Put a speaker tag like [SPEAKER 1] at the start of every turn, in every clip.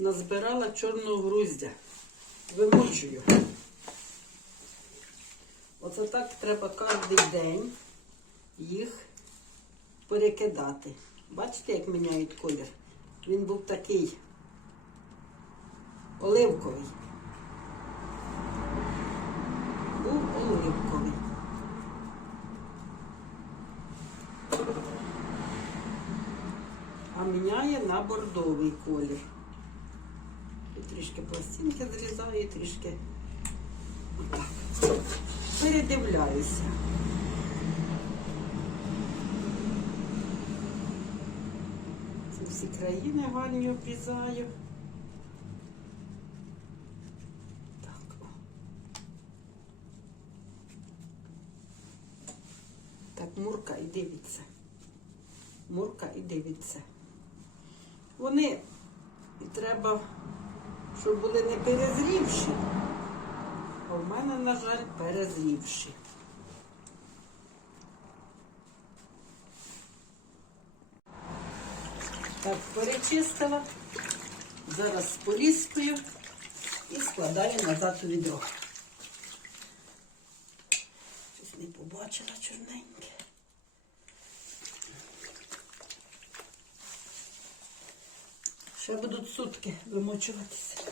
[SPEAKER 1] назбирала чорного груздя. Вимочую. Оце так треба кожен день їх перекидати. Бачите, як міняють колір? Він був такий оливковий. Був оливковий. А міняє на бордовий колір. Трішки пластинки зрізаю, трішки отак. Передивляюся. Це всі країни гарні обрізаю. Мурка і дивіться. Мурка і дивіться. Вони і треба, щоб були не перезрівші. А в мене, на жаль, перезрівші. Так, перечистила. Зараз поліскою і складаю назад у відро. Щось не побачила чорненьке. Ще будуть сутки вимочуватися.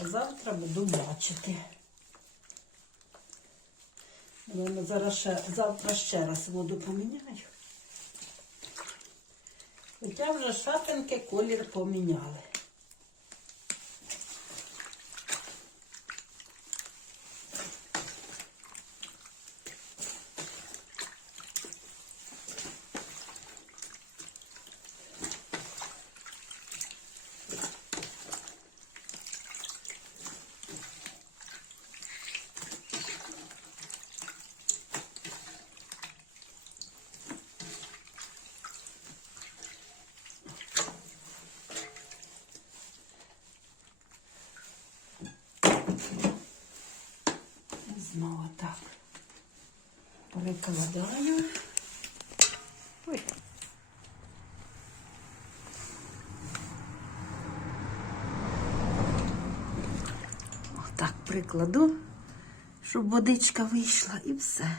[SPEAKER 1] Завтра буду бачити. Зараз ще, завтра ще раз воду поміняю. Хоча вже шапинки колір поміняли. Знову так. Перекладаю. Ой. Отак прикладу, щоб водичка вийшла і все.